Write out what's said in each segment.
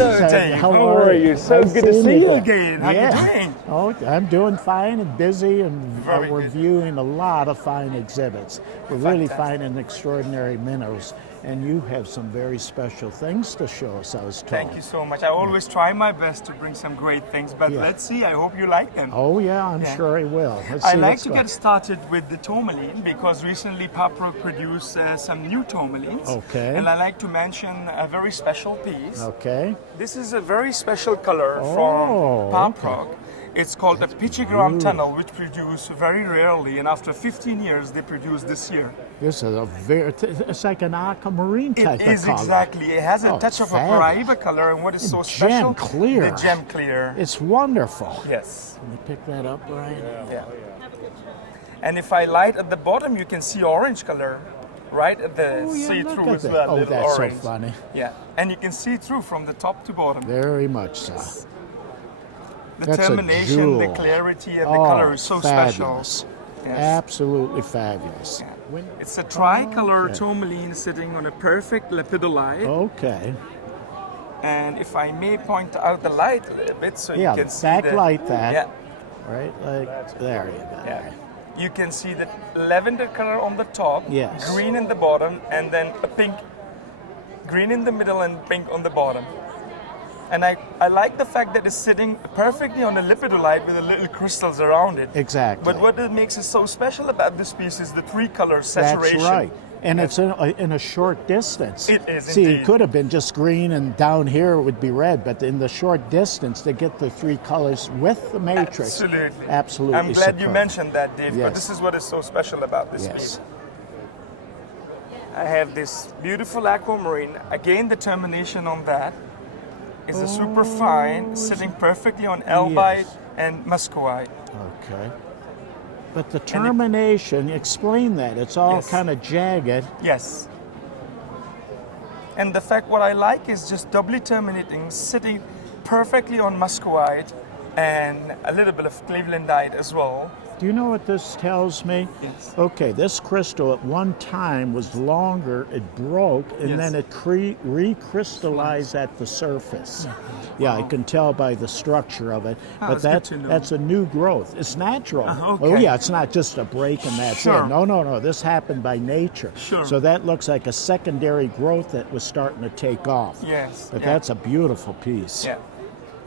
Hello, Dave. How are you? So Nice good to seeing see you you. again. How Yeah. you doing? Oh, I'm doing fine and busy, and Very we're good. viewing a lot of fine exhibits. We're really Fantastic. finding extraordinary minerals, and you have some very special things to show us, I was told. Thank you so much. I always try my best to bring some great things, but Yeah. let's see. I hope you like them. Oh, yeah, I'm Yeah. sure I will. Let's I see like what's to going- get started with the tourmaline because recently Papro produced some new tourmalines. Okay. And I like to mention a very special piece. Okay. This is a very special color Oh, from okay. Paprog. It's called a Peachy tunnel, which produce very rarely, and after 15 years they produce this year. This is a very, it's like an aquamarine type It of is color. exactly. It has a Oh, touch of a fabulous. Paraiba color, and what is so Gem special? clear. The gem clear. It's wonderful. Yes. Can you pick that up, Brian? Yeah. And if I light at the bottom, you can see orange color, right at the Oh, yeah, see-through look as at well. that. Oh, little that's orange. so funny. Yeah, and you can see through from the top to bottom. Very much so. The That's a termination, the jewel. clarity, and the color is so fabulous. special. Yes. Absolutely fabulous. Yeah. It's a tricolor tourmaline sitting on a perfect lepidolite. Okay. And if I may point out the light a little bit so Yeah, you can see the, backlight that. Yeah, Right, like there you go. yeah. You can see the lavender color on the top, Yes. green in the bottom, and then a pink, green in the middle and pink on the bottom. And I like the fact that it's sitting perfectly on a lepidolite with the little crystals around it. Exactly. But what makes it so special about this piece is the three color saturation. That's right. And it's in a short distance. It is See, indeed. it could have been just green and down here it would be red, but in the short distance they get the three colors with the matrix. Absolutely. Absolutely I'm glad you superb. mentioned that, Dave, but Yes. this is what is so special about this Yes. piece. I have this beautiful aquamarine. Again, the termination on that is a super fine, sitting perfectly on elbite and muscovite. Okay. But the termination, explain that. It's all Yes. kind of jagged. Yes. And the fact what I like is just doubly terminating, sitting perfectly on muscovite and a little bit of clevelandite as well. Do you know what this tells me? Yes. Okay, this crystal at one time was longer, it broke, and Yes. then it recrystallized at the surface. Yeah, I can tell by the structure of it. But that's good to know. that's a new growth. It's natural. Okay. Oh yeah, it's not just a break and that's Sure. it. No. This happened by nature. Sure. So that looks like a secondary growth that was starting to take off. Yes. But yeah. that's a beautiful piece. Yeah.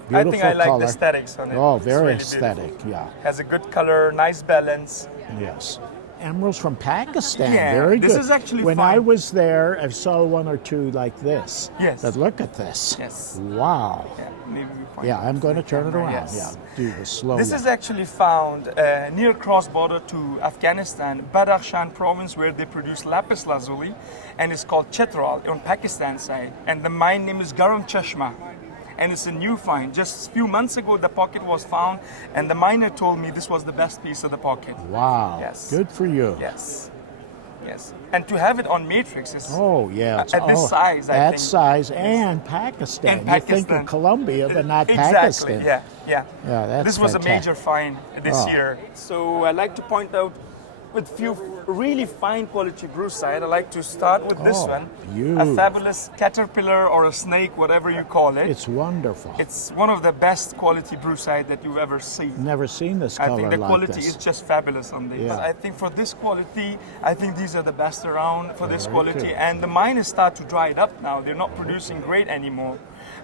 Beautiful I think I like color. the aesthetics on it. Oh, It's very really aesthetic, beautiful. yeah. Has a good color, nice balance. Yes. Emeralds from Pakistan. Yeah, Very good. this is actually when fun. I was there, I saw one or two like this. Yes. But look at this. Yes. Wow. Yeah, maybe we point Yeah, I'm going to the turn it camera, around. yes. Yeah, do this slowly. This is actually found near cross border to Afghanistan, Badakhshan province, where they produce lapis lazuli, and it's called Chetral on Pakistan side. And the mine name is Garam Chashma. And it's a new find. Just a few months ago, the pocket was found, and the miner told me this was the best piece of the pocket. Wow. Yes. Good for you. Yes. Yes. And to have it on matrix is Oh, yeah. At this size, I that think. size and Pakistan. And You think Pakistan. of Colombia, but not exactly. Pakistan. Yeah. Yeah, that's This was a fantastic. major find this Oh. year. So I like to point out with few really fine quality brucite. I like to start with this Oh, one. beautiful. A fabulous caterpillar or a snake, whatever you call it. It's wonderful. It's one of the best quality brucite that you've ever seen. Never seen this I color think the like quality this. is just fabulous on these. Yeah. I think for this quality, I think these are the best around for this Very quality. good. And the miners start to dry it up now. They're not producing great anymore.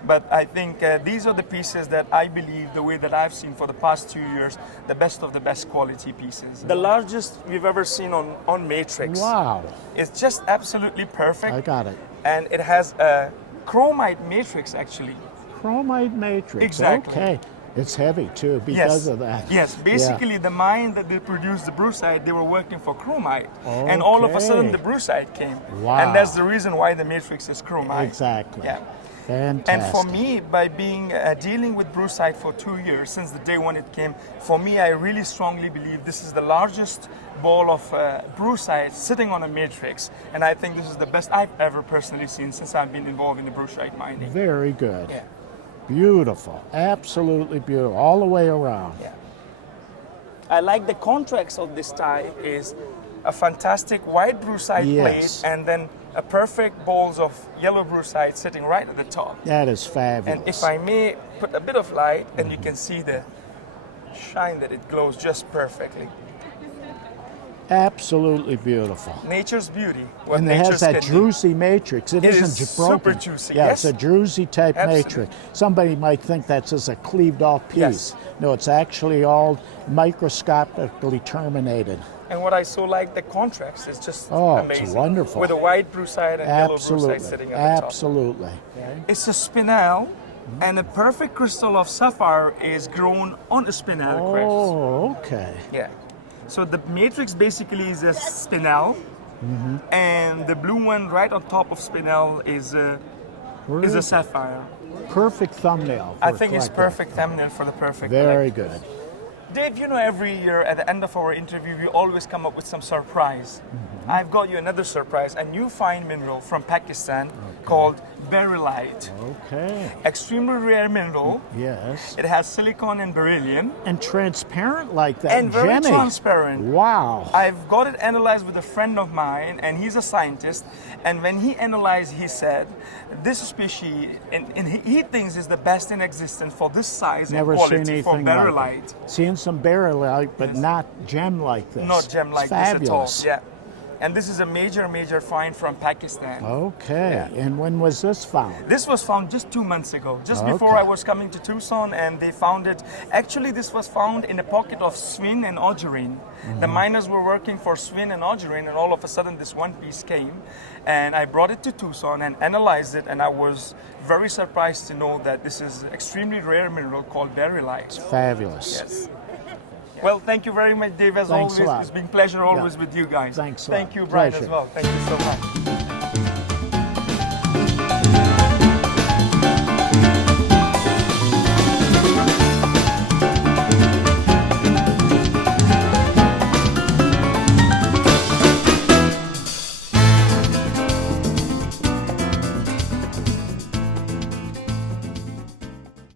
But I think these are the pieces that I believe, the way that I've seen for the past 2 years, the best of the best quality pieces. The largest we've ever seen on matrix. Wow. It's just absolutely perfect. I got it. And it has a chromite matrix actually. Chromite matrix. Exactly. Okay. It's heavy too because of that. Yes, Yeah. basically the mine that they produced the brucite, they were working for chromite. And all of a sudden Okay. the brucite came. Wow. And that's the reason why the matrix is chromite. Exactly. Yeah. Fantastic. And for me, by being dealing with brucite for 2 years, since the day when it came, for me, I really strongly believe this is the largest ball of brucite sitting on a matrix. And I think this is the best I've ever personally seen since I've been involved in the brucite mining. Very good. Yeah. Beautiful. Absolutely beautiful. All the way around. Yeah. I like the contrast of this type is a fantastic white brucite Yes. plate, and then a perfect bowls of yellow brucite sitting right at the top. That is fabulous. And if I may put a bit of light, and you can see the shine that it glows just perfectly. Absolutely beautiful. Nature's beauty. What And it has nature's that can do. druzy matrix. It It isn't is broken. super juicy, Yeah, yes. it's a druzy type Absolutely. matrix. Somebody might think that's just a cleaved off piece. Yes. No, it's actually all microscopically terminated. And what I so like, the contrast is just Oh, amazing. it's wonderful. With a white brucite and yellow Absolutely. brucite sitting at the top. Absolutely. It's a spinel, and a perfect crystal of sapphire is grown on a spinel crest. Oh, okay. Yeah. So the matrix basically is a spinel, and the blue one right on top of spinel is a sapphire. Perfect thumbnail. I for think it's collecting. perfect thumbnail for the perfect Very collector. good. Dave, you know, every year at the end of our interview, we always come up with some surprise. I've got you another surprise, a new fine mineral from Pakistan called beryllite. Okay. Extremely rare mineral. Yes. It has silicon and beryllium, And transparent like that. and very Jenny. transparent. Wow. I've got it analyzed with a friend of mine, and he's a scientist. And when he analyzed, he said this species, and he thinks is the best in existence for this size Never and seen quality for anything beryllite. like it. Seen some beryllite, but not gem like this. Not gem like It's this at all. fabulous. Yeah. And this is a major find from Pakistan. Okay. And when was this found? This was found just 2 months ago, just before Okay. I was coming to Tucson, and they found it. Actually, this was found in a pocket of swin and ogerine. The miners were working for swin and ogerine, and all of a sudden this one piece came, and I brought it to Tucson and analyzed it, and I was very surprised to know that this is an extremely rare mineral called beryllite. Fabulous. Yes. Well, thank you very much, Dave. As Thanks a always, lot. it's been a pleasure always with you guys. Thanks a Thank lot. you, Brian, as Pleasure. well. Thank you so much.